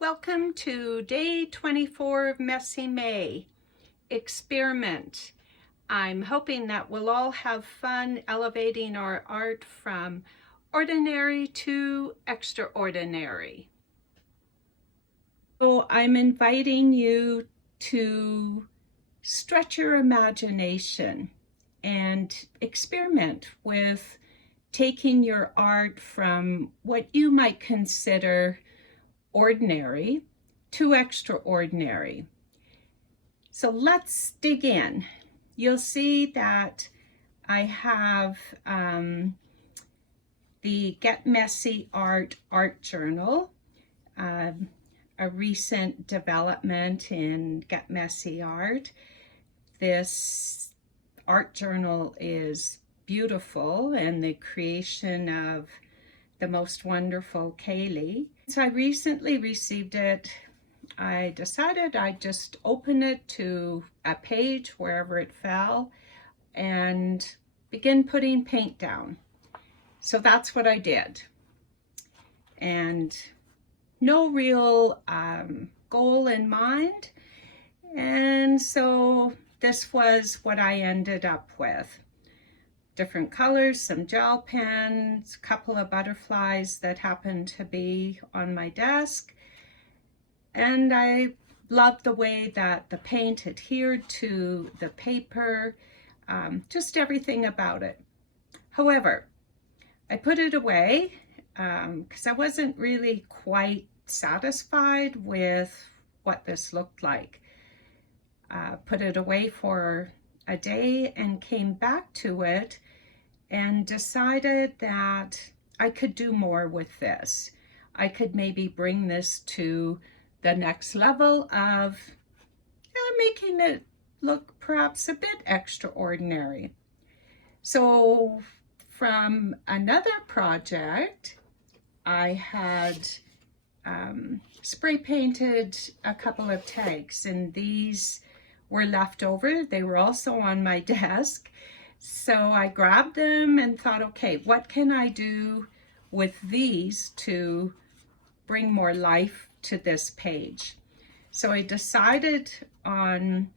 Welcome to day 24 of Messy May. Experiment. I'm hoping that we'll all have fun elevating our art from ordinary to extraordinary. So I'm inviting you to stretch your imagination and experiment with taking your art from what you might consider ordinary to extraordinary. So let's dig in. You'll see that I have the Get Messy Art journal, a recent development in Get Messy Art. This art journal is beautiful and the creation of the most wonderful Kaylee. So I recently received it. I decided I'd just open it to a page wherever it fell and begin putting paint down. So that's what I did. And no real goal in mind. And so this was what I ended up with. Different colors, some gel pens, a couple of butterflies that happened to be on my desk. And I loved the way that the paint adhered to the paper, just everything about it. However, I put it away because I wasn't really quite satisfied with what this looked like. Put it away for a day and came back to it and decided that I could do more with this. I could maybe bring this to the next level of making it look perhaps a bit extraordinary. So from another project, I had spray painted a couple of tags, and these were left over. They were also on my desk. So I grabbed them and thought, okay, what can I do with these to bring more life to this page? So I decided on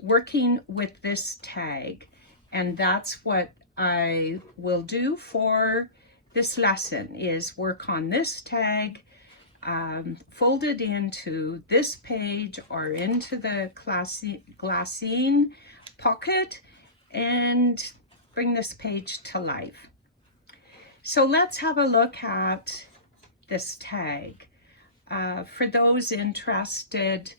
working with this tag, and that's what I will do for this lesson, is work on this tag, fold it into this page or into the glassine pocket, and bring this page to life. So let's have a look at this tag. For those interested,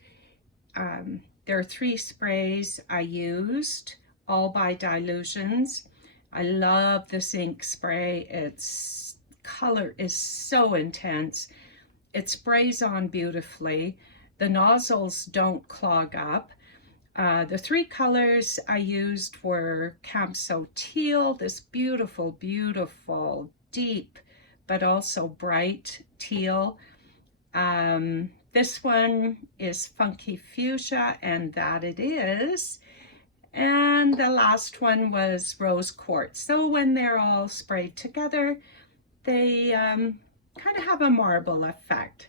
there are 3 sprays I used, all by Dilutions. I love this ink spray. Its color is so intense. It sprays on beautifully. The nozzles don't clog up. The 3 colors I used were Camso Teal, this beautiful, beautiful, deep, but also bright teal. This one is Funky Fuchsia, and that it is. And the last one was Rose Quartz. So when they're all sprayed together, they kind of have a marble effect.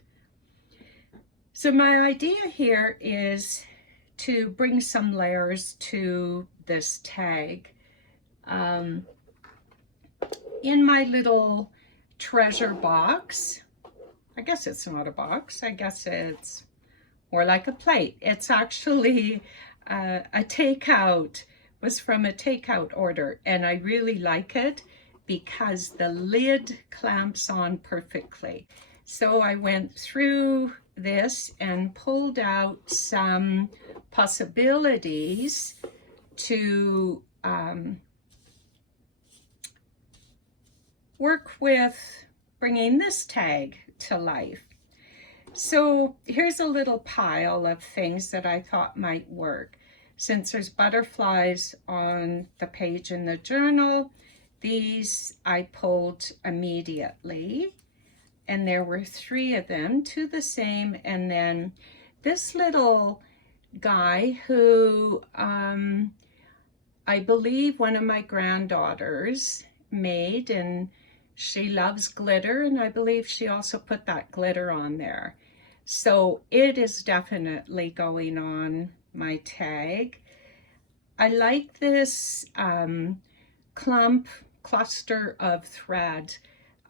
So my idea here is to bring some layers to this tag. In my little treasure box, I guess it's not a box, I guess it's more like a plate. It's actually a takeout, was from a takeout order, and I really like it because the lid clamps on perfectly. So I went through this and pulled out some possibilities to work with bringing this tag to life. So here's a little pile of things that I thought might work. Since there's butterflies on the page in the journal, these I pulled immediately, and there were 3 of them, 2 the same, and then this little guy who I believe one of my granddaughters made, and she loves glitter, and I believe she also put that glitter on there. So it is definitely going on my tag. I like this cluster of thread.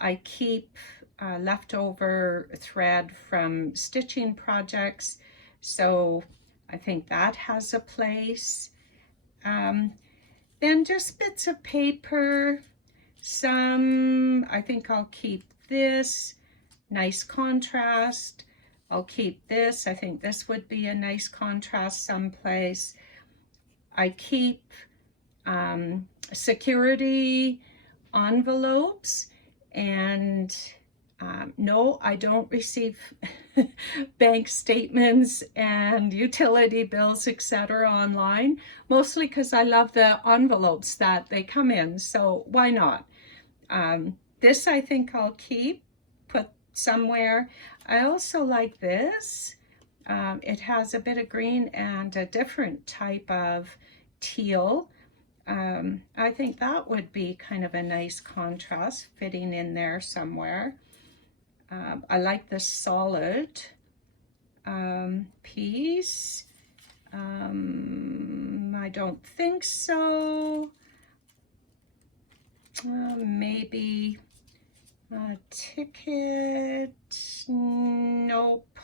I keep leftover thread from stitching projects, so I think that has a place. Then just bits of paper. I think I'll keep this. Nice contrast. I'll keep this. I think this would be a nice contrast someplace. I keep security envelopes, and no, I don't receive bank statements and utility bills, etc. online, mostly because I love the envelopes that they come in, so why not? This I think I'll keep, put somewhere. I also like this. It has a bit of green and a different type of teal. I think that would be kind of a nice contrast fitting in there somewhere. I like the solid piece. I don't think so. Maybe a ticket. Nope.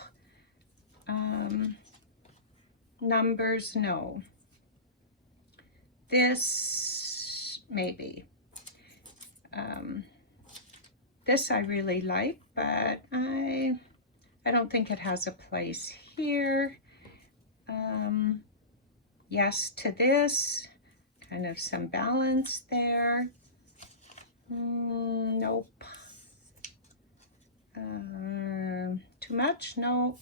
Numbers, no. This, maybe. This I really like, but I don't think it has a place here. Yes to this, kind of some balance there. Nope. Too much? No.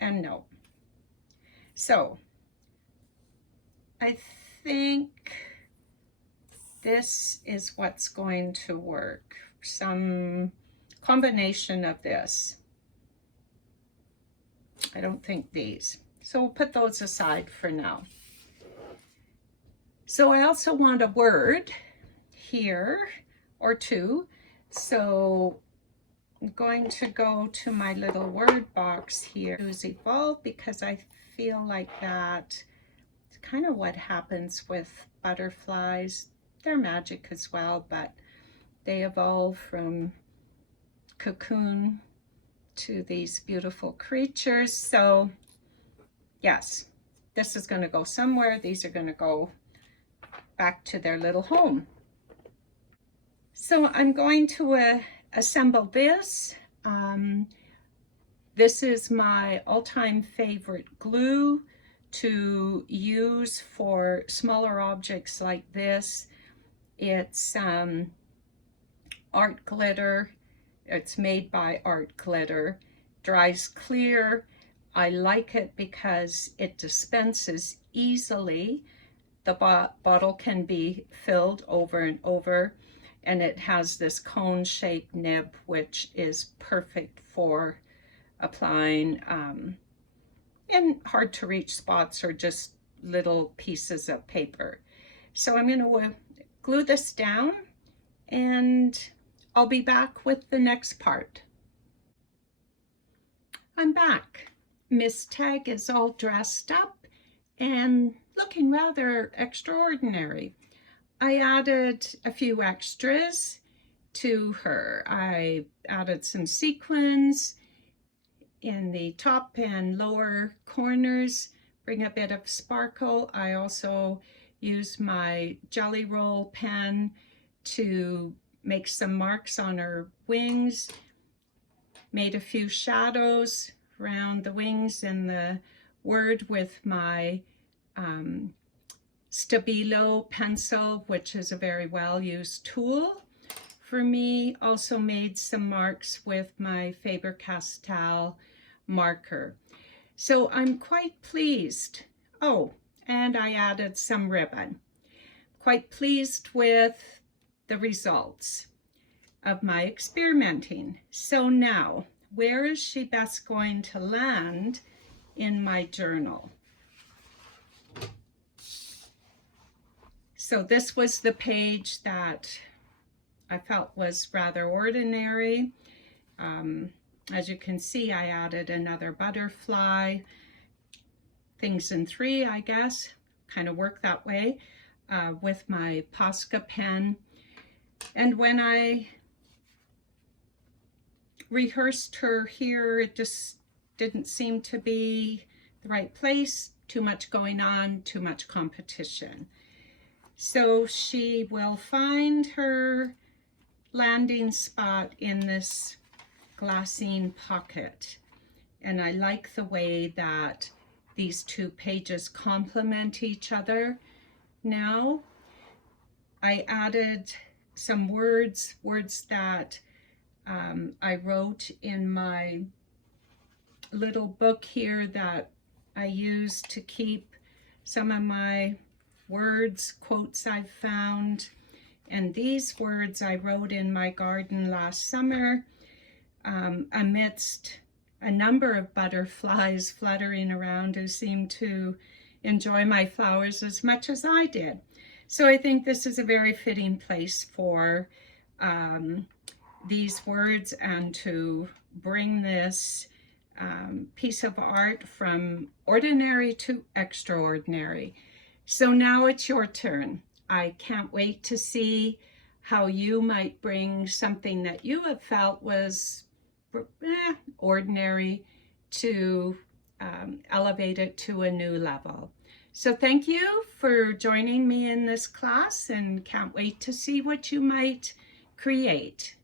And no. So I think this is what's going to work. Some combination of this. I don't think these. So we'll put those aside for now. So I also want a word here or two. So I'm going to go to my little word box here. Choose evolve, because I feel like that is kind of what happens with butterflies. They're magic as well, but they evolve from cocoon to these beautiful creatures. So yes, this is going to go somewhere. These are going to go back to their little home. So I'm going to assemble this. This is my all-time favorite glue to use for smaller objects like this. It's art glitter. It's made by Art Glitter. Dries clear. I like it because it dispenses easily. The bottle can be filled over and over, and it has this cone-shaped nib, which is perfect for applying in hard-to-reach spots or just little pieces of paper. So I'm going to glue this down, and I'll be back with the next part. I'm back. Miss Tag is all dressed up and looking rather extraordinary. I added a few extras to her. I added some sequins in the top and lower corners, bring a bit of sparkle. I also used my jelly roll pen to make some marks on her wings, made a few shadows around the wings and the word with my Stabilo pencil, which is a very well-used tool for me. Also made some marks with my Faber-Castell marker. So I'm quite pleased. Oh, and I added some ribbon. Quite pleased with the results of my experimenting. So now, where is she best going to land in my journal? So this was the page that I felt was rather ordinary. As you can see, I added another butterfly, things in three, I guess, kind of work that way with my Posca pen. And when I rehearsed her here, it just didn't seem to be the right place, too much going on, too much competition. So she will find her landing spot in this glassine pocket. And I like the way that these two pages complement each other. Now I added some words that I wrote in my little book here that I use to keep some of my words, quotes I've found. And these words I wrote in my garden last summer amidst a number of butterflies fluttering around who seemed to enjoy my flowers as much as I did. So I think this is a very fitting place for these words and to bring this piece of art from ordinary to extraordinary. So now it's your turn. I can't wait to see how you might bring something that you have felt was ordinary to elevate it to a new level. So thank you for joining me in this class, and can't wait to see what you might create.